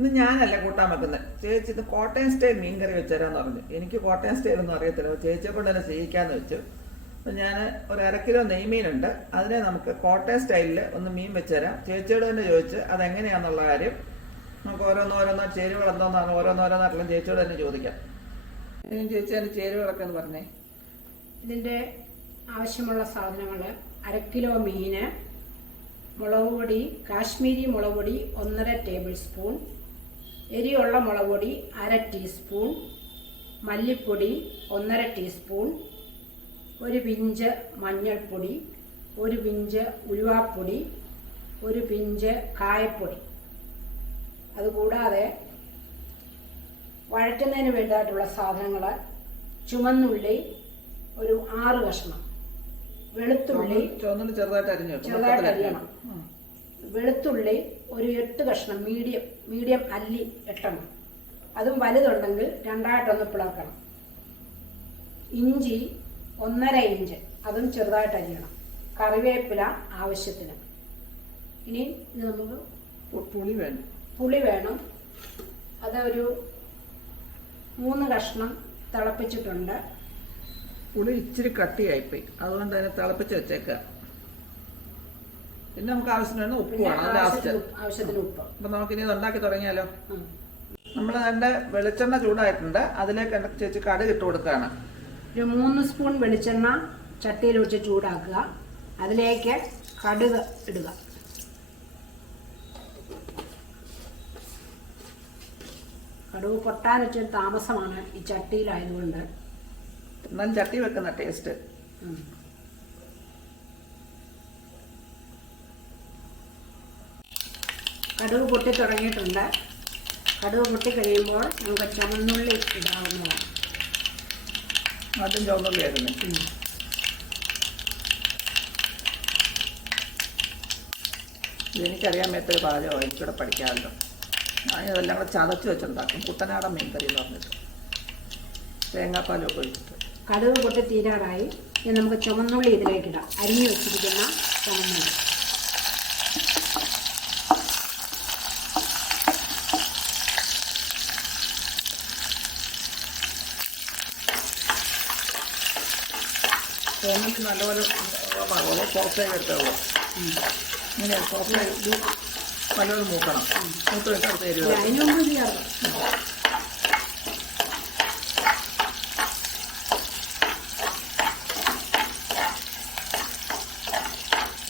ഇന്ന് ഞാനല്ല കൂട്ടാൻ വെക്കുന്നത്. ചേച്ചി ഇത് കോട്ടയം സ്റ്റൈൽ മീൻ കറി വെച്ചുതരാന്ന് പറഞ്ഞു. എനിക്ക് കോട്ടയം സ്റ്റൈൽ ഒന്നും അറിയത്തില്ല. ചേച്ചിയെ കൊണ്ട് തന്നെ ചെയ്യിക്കാന്ന് വെച്ചു. അപ്പം ഞാൻ ഒരു അര കിലോ നെയ്മീനുണ്ട്. അതിനെ നമുക്ക് കോട്ടയം സ്റ്റൈലിൽ ഒന്ന് മീൻ വെച്ചുതരാം. ചേച്ചിയോട് തന്നെ ചോദിച്ച് അതെങ്ങനെയാണെന്നുള്ള കാര്യം നമുക്ക് ഓരോന്നോരോന്നോ ചേരുവകൾ എന്തോന്നാണ് ഓരോന്നോരോന്നായിട്ടുള്ള ചേച്ചിയോട് തന്നെ ചോദിക്കാം. ചേച്ചി അതിന്റെ ചേരുവകളൊക്കെ എന്ന് പറഞ്ഞേ. ഇതിന്റെ ആവശ്യമുള്ള സാധനങ്ങൾ അര കിലോ മീന് മുളക് പൊടി കാശ്മീരി മുളക് പൊടി ഒന്നര ടേബിൾ സ്പൂൺ എരിയുള്ള മുളക് പൊടി അര ടീസ്പൂൺ മല്ലിപ്പൊടി ഒന്നര ടീസ്പൂൺ ഒരു പിഞ്ച് മഞ്ഞൾപ്പൊടി ഒരു പിഞ്ച് ഉലുവാപ്പൊടി ഒരു പിഞ്ച് കായപ്പൊടി അതുകൂടാതെ വഴറ്റുന്നതിന് വേണ്ടതായിട്ടുള്ള സാധനങ്ങൾ ചുമന്നുള്ളി ഒരു ആറ് കഷ്ണം വെളുത്തുള്ളി ചെറുതായിട്ട് അരിഞ്ഞു ചെറുതായിട്ട്. അരിയണം. വെളുത്തുള്ളി ഒരു എട്ട് കഷ്ണം മീഡിയം മീഡിയം അല്ലി എട്ടെണ്ണം. അതും വലുതുണ്ടെങ്കിൽ രണ്ടായിട്ടൊന്ന് പിളർക്കണം. ഇഞ്ചി ഒന്നര ഇഞ്ച് അതും ചെറുതായിട്ട് അരിയണം. കറിവേപ്പില ആവശ്യത്തിന്. ഇനി ഇത് നമുക്ക് പുളി വേണം. പുളി വേണം. അതൊരു മൂന്ന് കഷ്ണം തിളപ്പിച്ചിട്ടുണ്ട്. പുളി ഇച്ചിരി കട്ടിയായിപ്പോയി. അതുകൊണ്ട് തന്നെ തിളപ്പിച്ച് വെച്ചേക്കുക പിന്നെ നമുക്ക് ആവശ്യത്തിന് ഉപ്പ് വേണം ലാസ്റ്റ് ആവശ്യത്തിന് ഉപ്പ്- അപ്പൊ നമുക്കിനി ഇത് ഉണ്ടാക്കി തുടങ്ങിയാലോ? നമ്മൾ അതിന്റെ വെളിച്ചെണ്ണ ചൂടായിട്ടുണ്ട്. അതിലേക്ക് എണ്ണ ചേച്ചി കടുക് ഇട്ട് കൊടുക്കുകയാണ്. ഒരു മൂന്ന് സ്പൂൺ വെളിച്ചെണ്ണ ചട്ടിയിൽ വെച്ച് ചൂടാക്കുക. അതിലേക്ക് കടുക് ഇടുക. കടുക് പൊട്ടാൻ വെച്ചൊരു താമസമാണ് ഈ ചട്ടിയിലായതുകൊണ്ട്. എന്നാലും ചട്ടി വെക്കുന്ന ടേസ്റ്റ് കടുക് പൊട്ടി തുടങ്ങിയിട്ടുണ്ട്. കടുക് പൊട്ടി കഴിയുമ്പോൾ നമുക്ക് ചുമന്നുള്ളി ഇടാവുന്നതാണ്. ആദ്യം ചുവന്നുള്ളി ആയിരുന്നു. എനിക്കറിയാൻ മേത്തൊരു പാചകം എനിക്കിവിടെ പഠിക്കാമല്ലോ. ഞാൻ ഇതെല്ലാം കൂടെ ചതച്ച് വെച്ചുണ്ടാക്കും. കുട്ടനാടൻ മീൻകറി എന്ന് പറഞ്ഞിട്ട്. തേങ്ങാപ്പാലൊക്കെ ഒഴിച്ചിട്ട്. കടുക് പൊട്ടി തീരാറായി. ഇനി നമുക്ക് ചുമന്നുള്ളി ഇതിലേക്കിടാം അരിഞ്ഞു വെച്ചിരിക്കുന്ന ചുമന്നുള്ളി. തേങ്ങ നല്ലപോലെ വളരെ സോഫ്റ്റായി എടുത്തുള്ളൂ ഇങ്ങനെ സോഫ്റ്റായി ഇത് നല്ലപോലെ മൂക്കണം. മൂത്ത് വെച്ച് അടുത്ത്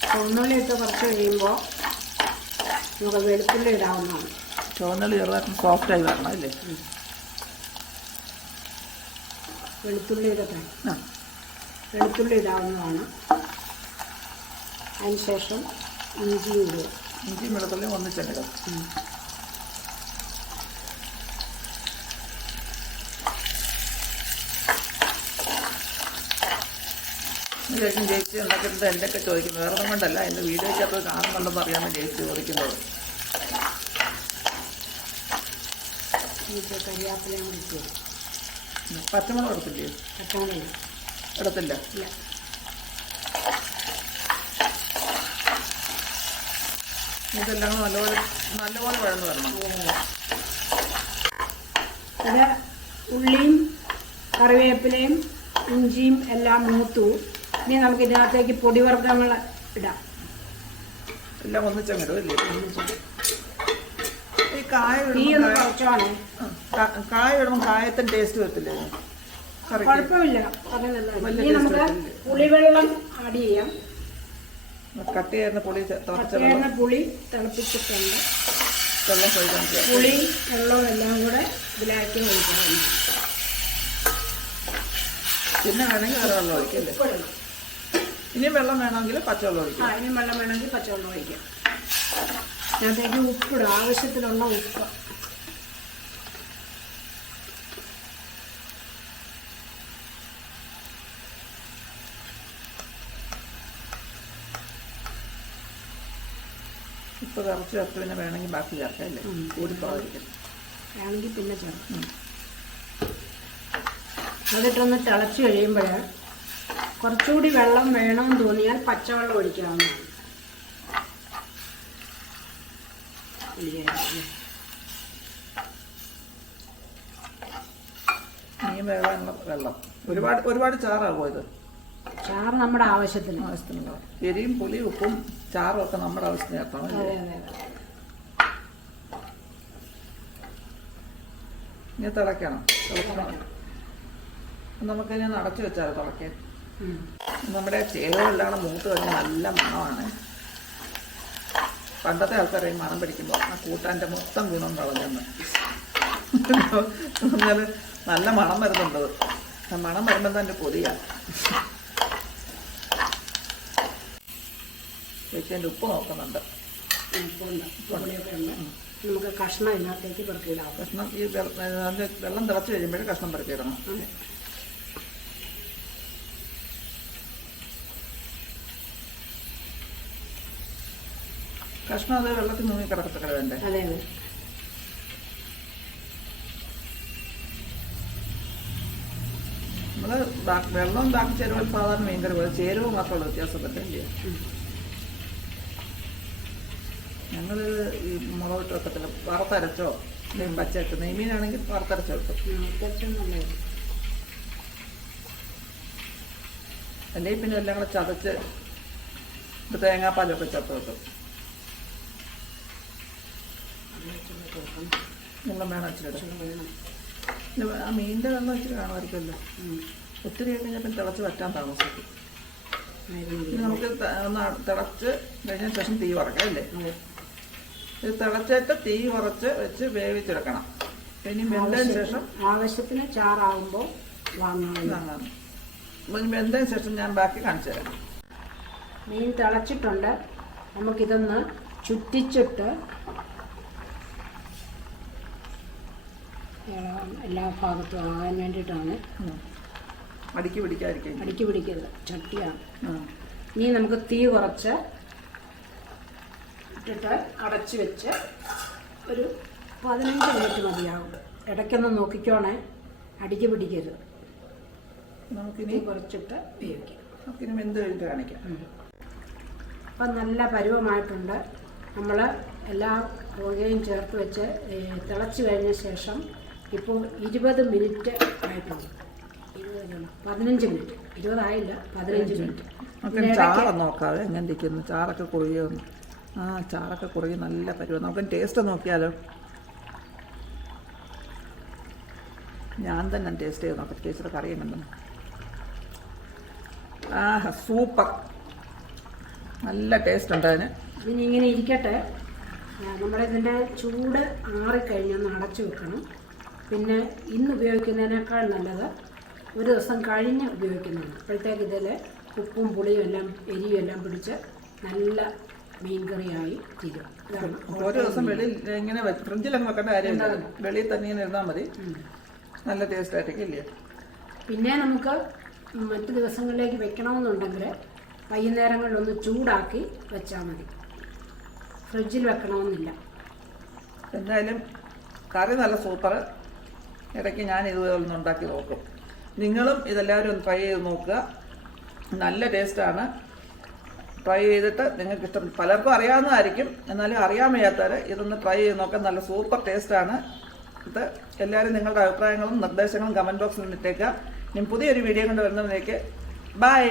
ചുവന്നുള്ളി ഇട്ട് കുറച്ച് കഴിയുമ്പോൾ നമുക്ക് വെളുത്തുള്ളി ഇടാവുന്നതാണ്. ചുവന്നുള്ളി ചെറുതായിട്ട് സോഫ്റ്റായി വരണം അല്ലേ? വെളുത്തുള്ളി ഇടട്ടെ. ആ. വെളുത്തുള്ളി ഇടാവുന്നതാണ്. അതിനുശേഷം ഇഞ്ചി ഇടുക ഇഞ്ചി മുളകല്ലി ഒന്നിച്ചിടുക. ശേഷം ചേച്ചി ഉണ്ടാക്കുന്നത് എന്തൊക്കെ ചോദിക്കുന്നത് വേറെ ഒന്നും കൊണ്ടല്ല. എന്റെ വീഡിയോയ്ക്കകത്ത് കാണുന്നുണ്ടെന്ന് അറിയാൻ ചേച്ചി ചോദിക്കുന്നത്. പച്ചമുളക് കൊടുത്തില്ലേ പച്ചമുളക് എടുത്തില്ല. ഇല്ല. ഇതെല്ലാം നല്ലപോലെ നല്ലപോലെ വഴന്ന് വരണം. ഇത് ഉള്ളിയും കറിവേപ്പിലയും ഇഞ്ചിയും എല്ലാം മൂത്തു. ഇനി നമുക്ക് ഇതിനകത്തേക്ക് പൊടിവർഗങ്ങൾ ഇടാം. എല്ലാം ഒന്നിച്ചങ്ങിടും അല്ലേ ഈ കായ ഇടുമ്പോൾ കായ- ഇടുമ്പോൾ കായത്തിന് ടേസ്റ്റ് വരത്തില്ലേ? കുഴപ്പമില്ല. ഇനി നമുക്ക്? പുളിവെള്ളം ആഡ് ചെയ്യാം. കട്ട് ചെയ്യുന്ന പുളി ചെ- തിളച്ച പച്ചയെണ്ണ വെള്ളം. പുളി തിളപ്പിച്ചിട്ടുണ്ട്. വെള്ളം കൊഴിക്കാൻ ചെയ്യാം പുളി വെള്ളവും എല്ലാം കൂടെ ഇതിലാക്കി ഒഴിക്കണം. പിന്നെ വേണമെങ്കിൽ വെള്ളം ഒഴിക്കല്ലേ ഇനി ഇനിയും വെള്ളം വേണമെങ്കിൽ പച്ചവെള്ളം ഒഴിക്കും. ഇനി വെള്ളം വേണമെങ്കിൽ പച്ചവെള്ളം ഒഴിക്കാം. ഞാൻ ഉപ്പിടും. ആവശ്യത്തിനുള്ള ഉപ്പ്. ഇപ്പൊ കുറച്ച് ചേർത്ത് പിന്നെ വേണമെങ്കിൽ ബാക്കി ചേർക്കാല്ലേ ഒരു കൂടിപ്പോകാതിരിക്കും വേണമെങ്കിൽ പിന്നെ ചേർക്കും. അതിട്ടൊന്ന് തിളച്ച് കഴിയുമ്പോഴേ കുറച്ചുകൂടി വെള്ളം വേണമെന്ന് തോന്നിയാൽ പച്ചവെള്ളം ഒഴിക്കാവുന്ന വെള്ളം. ഒരുപാട് ഒരുപാട് ചാറാകുമോ ഇത്? ചാറ് നമ്മുടെ ആവശ്യത്തിന്. ആവശ്യത്തിനുള്ള എരിയും പുളിയും ഉപ്പും ചാറും ഒക്കെ നമ്മുടെ ആവശ്യത്തിന് ചേർത്താൽ അതെ അതെ അതെ. ഇനി തിളയ്ക്കണം തിളക്കണം. നമുക്കിനി അടച്ചു വെച്ചാൽ തിളയ്ക്കാൻ? നമ്മുടെ ചേരുവെല്ലാം മൂത്ത് കഴിഞ്ഞാൽ നല്ല മണമാണ്. പണ്ടത്തെ ആൾക്കാരെ മണം പിടിക്കുമ്പോൾ ആ കൂട്ടാന്റെ മൊത്തം ഗുണം കളഞ്ഞെന്ന്. നല്ല മണം വരുന്നുണ്ട്. ആ മണം വരുമ്പോൾ തന്നെ പൊതിയാ. ചേച്ചി ഉപ്പ് നോക്കുന്നുണ്ട്. ഉം, ഉണ്ട്. പുളിയൊക്കെ ഉണ്ട്. നമുക്ക് കഷ്ണം ഇതിനകത്തേക്ക് പെറുക്കിയിടാം. കഷ്ണം ഈ വെള്ള- തിളച്ച് കഴിയുമ്പോഴേ കഷ്ണം പെറുക്കിയിടണം. കഷ്ണം അത് വെള്ളത്തിൽ മുങ്ങി കിടക്കത്തക്കട വേണ്ടേ? അതെ അതെ. നമ്മൾ വെള്ളം ഉണ്ടാക്കി ചേരുവ സാധാരണ മീൻകറി പോലെ ചേരുവ മാത്രമുള്ള വ്യത്യാസം പറ്റില്ല ഉം. ഞങ്ങൾ ഈ മുളക് ഇട്ട് വെക്കത്തില്ല വറുത്തരച്ചോ പച്ചയിട്ട് നെയ്മീനാണെങ്കിൽ വറുത്തരച്ചോ വെക്കും അല്ലെങ്കിൽ പിന്നെ എല്ലാം കൂടെ ചതച്ച് തേങ്ങാപ്പാലൊക്കെ ചേർത്ത് വെക്കും. വേണം ഇച്ചിരി ആ മീനിന്റെ വെള്ളം ഇച്ചിരി കാണുമായിരിക്കുമല്ലോ. ഒത്തിരി കഴിഞ്ഞാൽ പിന്നെ തിളച്ച് വറ്റാൻ താമസിക്കും. നമുക്ക് ഒന്ന് തിളച്ച് കഴിഞ്ഞ ശേഷം തീ വറക്കാം അല്ലേ. ഇത് തിളച്ചിട്ട് തീ കുറച്ച് വെച്ച് വേവിച്ചെടുക്കണം. ഇനി വെന്തതിന് ശേഷം ആവശ്യത്തിന് ഇതാകാം. ഇനി വെന്തതിന് ശേഷം ഞാൻ ബാക്കി കാണിച്ചു തരാം. മീൻ തിളച്ചിട്ടുണ്ട്. നമുക്കിതൊന്ന് ചുറ്റിച്ചിട്ട് എല്ലാ ഭാഗത്തും ആകാൻ വേണ്ടിയിട്ടാണ്. അടുക്കി പിടിക്കാതിരിക്കും അടുക്കി പിടിക്കരുത്. ചട്ടിയാണ്. ഇനി നമുക്ക് തീ കുറച്ച് ഇട്ടിട്ട് അടച്ചു വെച്ച് ഒരു പതിനഞ്ച് മിനിറ്റ് മതിയാവും. ഇടയ്ക്കൊന്ന് നോക്കിക്കോണേ. അടിക്ക് പിടിക്കരുത്. നമുക്കിനി കുറച്ചിട്ട് വേവിക്കാം നമുക്കിനി വെന്ത് കഴിഞ്ഞിട്ട് കാണിക്കാം. അപ്പം നല്ല പരുവമായിട്ടുണ്ട്. നമ്മൾ എല്ലാ പുകയും ചേർത്ത് വെച്ച് തിളച്ച് കഴിഞ്ഞ ശേഷം ഇപ്പോൾ ഇരുപത് മിനിറ്റ് ആയിട്ടുണ്ട്. പതിനഞ്ച് മിനിറ്റ്. ഇരുപതായില്ല പതിനഞ്ച് മിനിറ്റ്. നമുക്ക് ചാറ് നോക്കാതെ എങ്ങനെ ഇരിക്കുന്നു? ചാറൊക്കെ കുറുകിയൊന്ന് ആ ചാറൊക്കെ കുറേ നല്ല പരുവം. നമുക്ക് ടേസ്റ്റ് നോക്കിയാലോ? ഞാൻ തന്നെ ടേസ്റ്റ് ചെയ്ത് നോക്കാം. ടേസ്റ്റ് കറിയുന്നുണ്ടോ? ആഹ് സൂപ്പർ നല്ല ടേസ്റ്റ് ഉണ്ട് അതിന്. ഇനി ഇങ്ങനെ ഇരിക്കട്ടെ. നമ്മുടെ ഇതിന്റെ ചൂട് ആറിക്കഴിഞ്ഞൊന്ന് അടച്ചു വെക്കണം. പിന്നെ ഇന്ന് ഉപയോഗിക്കുന്നതിനേക്കാൾ നല്ലത് ഒരു ദിവസം കഴിഞ്ഞ് ഉപയോഗിക്കുന്നതാണ്. അപ്പോഴത്തേക്ക് ഇതിൽ ഉപ്പും പുളിയും എല്ലാം എരിയും എല്ലാം പിടിച്ച് നല്ല മീൻകറിയായി തീരും. ഓരോ ദിവസം വെളിയിൽ ഇങ്ങനെ ഫ്രിഡ്ജിലൊന്നും വെക്കേണ്ട കാര്യമില്ല വെളിയിൽ തന്നെ ഇങ്ങനെ ഇരുന്നാൽ മതി. നല്ല ടേസ്റ്റ് ആയിട്ടൊക്കെ ഇല്ലേ? പിന്നെ നമുക്ക് മറ്റു ദിവസങ്ങളിലേക്ക് വെക്കണമെന്നുണ്ടെങ്കിൽ വൈകുന്നേരങ്ങളിലൊന്ന് ചൂടാക്കി വെച്ചാൽ മതി. ഫ്രിഡ്ജിൽ വെക്കണമെന്നില്ല. എന്തായാലും കറി നല്ല സൂപ്പർ ഇടയ്ക്ക് ഞാൻ ഇതുപോലെ ഒന്ന് ഉണ്ടാക്കി നോക്കും. നിങ്ങളും ഇതെല്ലാവരും ഒന്ന് ട്രൈ ചെയ്ത് നോക്കുക. നല്ല ടേസ്റ്റാണ് ട്രൈ ചെയ്തിട്ട് നിങ്ങൾക്ക് ഇഷ്ടം പലർക്കും അറിയാവുന്നതായിരിക്കും. എന്നാലും അറിയാൻ വയ്യാത്തവർ ഇതൊന്ന് ട്രൈ ചെയ്ത് നോക്കാൻ നല്ല സൂപ്പർ ടേസ്റ്റാണ് ഇത് എല്ലാവരും നിങ്ങളുടെ അഭിപ്രായങ്ങളും നിർദ്ദേശങ്ങളും കമന്റ് ബോക്സിൽ ഇട്ടേക്കുക. ഞാൻ പുതിയൊരു വീഡിയോ കൊണ്ട് വരുന്നതിലേക്ക് ബൈ